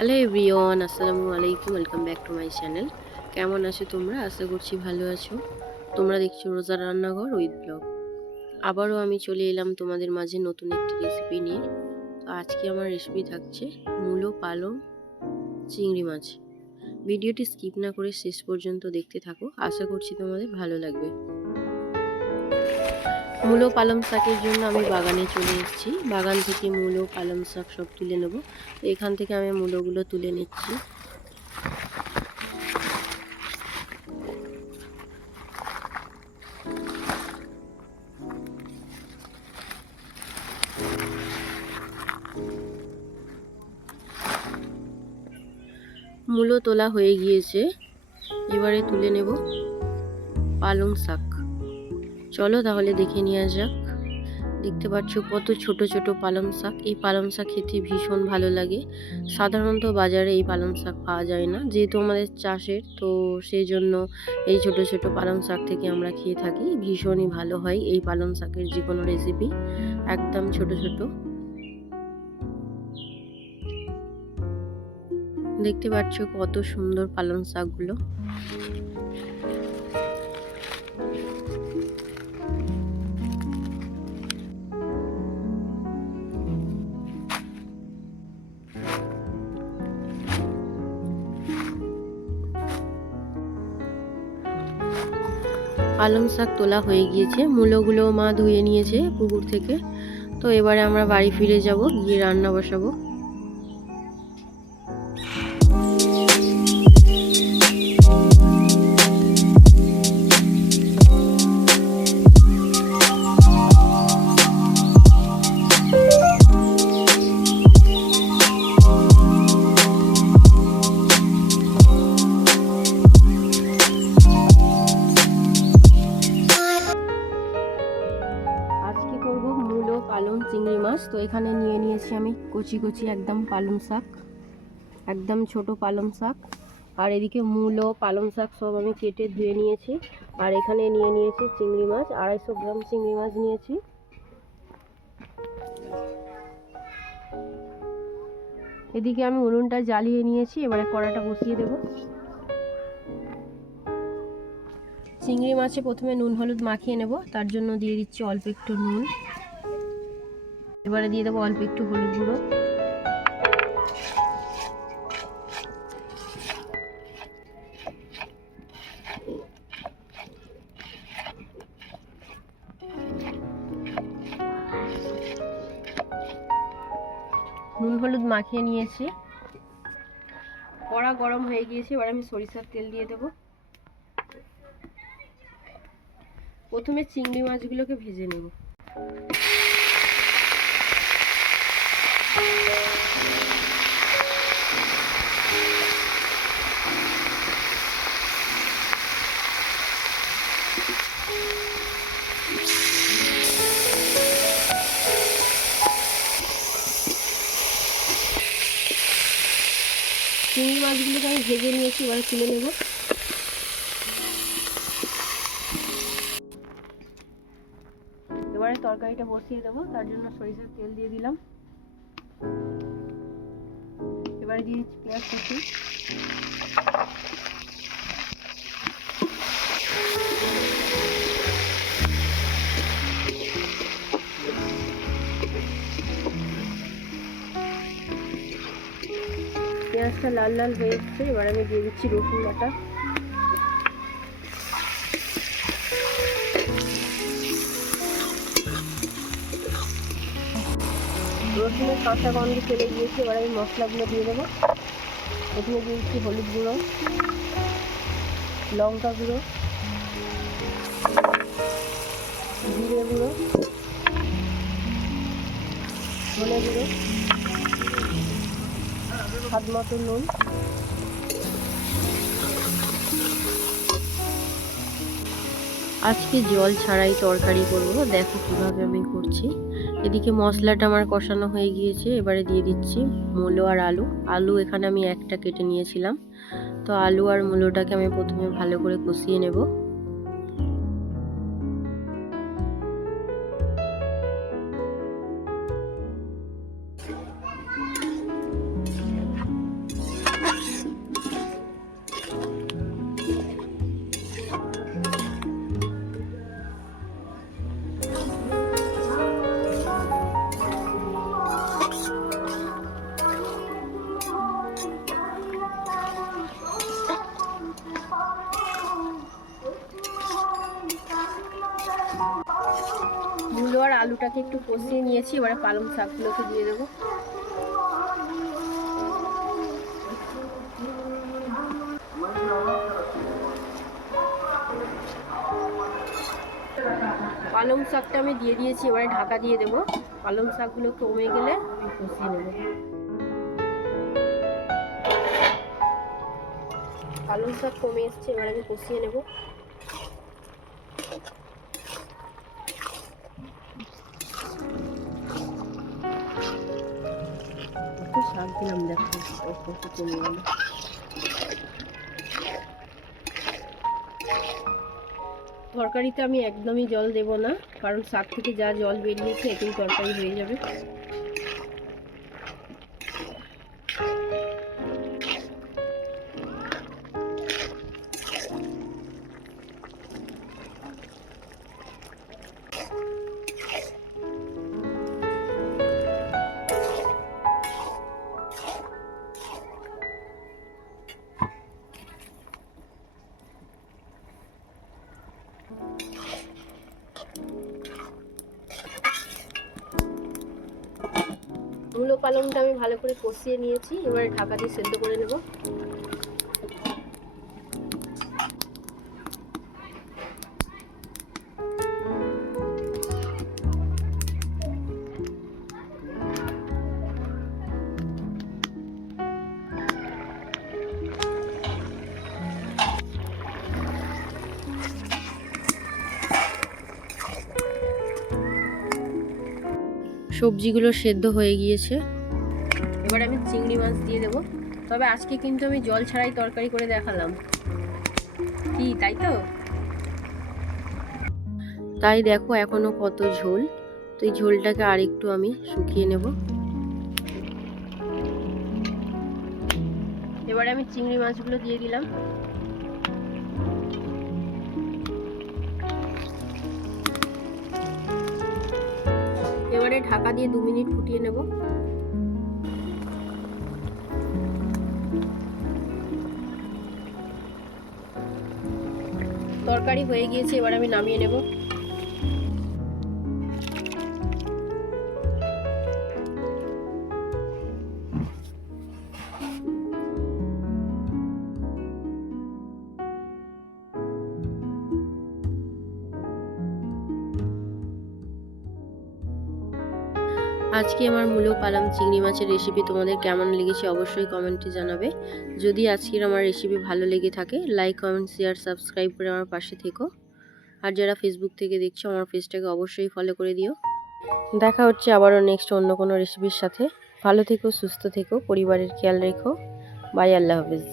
Hello everyone, আসসালামু আলাইকুম। Welcome back to my channel. কেমন আছো তোমরা? আশা করছি ভালো আছো। তোমরা দেখছো রোজা রান্নাঘর উইথ ব্লগ। আবারও আমি চলে এলাম তোমাদের মাঝে নতুন একটি রেসিপি নিয়ে। তো আজকে আমার রেসিপি থাকছে মূলো পালং চিংড়ি মাছ। ভিডিওটি স্কিপ না করে শেষ পর্যন্ত দেখতে থাকো, আশা করছি তোমাদের ভালো লাগবে। মূলো পালং শাকের জন্য আমি বাগানে চলে এসেছি। বাগান থেকে মূলো পালং শাক সব তুলে নেব। তো এখান থেকে আমি মূলোগুলো তুলে নিচ্ছি। মূলো তোলা হয়ে গিয়েছে, এবারে তুলে নেব পালং শাক। চলো তাহলে দেখে নেওয়া যাক। দেখতে পাচ্ছ কত ছোট ছোট পালং শাক। এই পালং শাক খেতে ভীষণ ভালো লাগে। সাধারণত বাজারে এই পালং শাক পাওয়া যায় না, যেহেতু আমাদের চাষের, তো সেই জন্য এই ছোট ছোট পালং শাক থেকে আমরা খেয়ে থাকি। ভীষণই ভালো হয় এই পালং শাকের যে কোনো রেসিপি, একদম ছোট ছোট। দেখতে পাচ্ছ কত সুন্দর পালং শাকগুলো। পালং শাক তোলা হয়ে গিয়েছে, মূলোগুলো মা ধুয়ে নিয়েছে পুকুর থেকে। তো এবারে আমরা বাড়ি ফিরে যাব, গিয়ে রান্না বসাবো। আজকে করব মূলো পালং চিংড়ি মাছ। তো এখানে নিয়ে নিয়েছি আমি কচি কচি একদম পালং শাক, একদম ছোট পালং শাক। আর এদিকে মূলো পালং শাক সব আমি কেটে ধুয়ে নিয়েছি। আর এখানে নিয়ে নিয়েছি চিংড়ি মাছ, 250 গ্রাম চিংড়ি মাছ নিয়েছি। এদিকে আমি উনুনটা জ্বালিয়ে নিয়েছি, এবারে কড়াটা বসিয়ে দেব। চিংড়ি মাছে প্রথমে নুন হলুদ মাখিয়ে নেব, তার জন্য দিয়ে দিচ্ছি অল্প একটু নুন। এবারে দিয়ে দেবো অল্প একটু হলুদ গুঁড়ো। নুন হলুদ মাখিয়ে নিয়েছি, কড়া গরম হয়ে গিয়েছে। এবার আমি সরিষার তেল দিয়ে দেব। প্রথমে চিংড়ি মাছগুলোকে ভেজে নেব। চিংড়ি মাছগুলোকে আমি ভেজে নিয়েছি, এবারে তুলে নেব। এবারে তরকারিটা বসিয়ে দেবো, তার জন্য সরিষার তেল দিয়ে দিলাম। এবারে দিয়ে দিচ্ছি পেঁয়াজ কুচি। পেঁয়াজটা লাল লাল হয়ে এসছে, এবার আমি দিয়ে দিচ্ছি রসুন বাটা। রসুনের কাঁচা গন্ধ চলে গিয়েছে, এবার আমি মশলাগুলো দিয়ে দেবো। প্রথমে দিয়ে দিচ্ছি হলুদ গুঁড়ো, লঙ্কা গুঁড়ো, জিরে গুঁড়ো, ধনে গুঁড়ো, স্বাদ মতো নুন। আজকে জল ছাড়াই তরকারি করব, দেখো কিভাবে আমি করছি। এদিকে মশলাটা আমার কষানো হয়ে গিয়েছে, এবারে দিয়ে দিচ্ছি মূলো আর আলু। আলু এখানে আমি একটা কেটে নিয়েছিলাম। তো আলু আর মূলোটাকে আমি প্রথমে ভালো করে কষিয়ে নেব। আলুটাকে একটু কষিয়ে নিয়েছি, এবারে পালং শাকগুলোকে দিয়ে দেবো। পালং শাকটা আমি দিয়ে দিয়েছি, এবারে ঢাকা দিয়ে দেবো। পালং শাকগুলো কমে গেলে আমি কষিয়ে নেব। পালং শাক কমে এসছে, এবার আমি কষিয়ে নেব। কত শাক দিলাম দেখো, কত কমে গেল। তরকারিতে আমি একদমই জল দেব না, কারণ শাক থেকে যা জল বেরিয়েছে এতেই তরকারি হয়ে যাবে। মূলো পালংটা আমি ভালো করে কষিয়ে নিয়েছি, এবারে ঢাকা দিয়ে সেদ্ধ করে নেব। সবজিগুলো সেদ্ধ হয়ে গিয়েছে, এবার আমি চিংড়ি মাছ দিয়ে দেবো। তবে আজকে কিন্তু আমি জল ছাড়াই তরকারি করে দেখালাম, কি তাই তো? তাই দেখো এখনো কত ঝোল, তো এই ঝোলটাকে আরেকটু আমি শুকিয়ে নেব। এবারে আমি চিংড়ি মাছগুলো দিয়ে দিলাম। এবারে ঢাকা দিয়ে 2 মিনিট ফুটিয়ে নেব। তরকারি হয়ে গিয়েছে, এবার আমি নামিয়ে নেব। আজকে আমার মূলো পালং চিংড়ি মাছের রেসিপি তোমাদের কেমন লেগেছে অবশ্যই কমেন্টে জানাবে। যদি আজকের আমার রেসিপি ভালো লেগে থাকে লাইক কমেন্ট শেয়ার সাবস্ক্রাইব করে আমার পাশে থেকো। আর যারা ফেসবুক থেকে দেখছো আমার পেজটাকে অবশ্যই ফলো করে দিও। দেখা হচ্ছে আবারও নেক্সট অন্য কোনো রেসিপির সাথে। ভালো থেকো, সুস্থ থেকো, পরিবারের খেয়াল রেখো। বাই, আল্লাহ হাফেজ।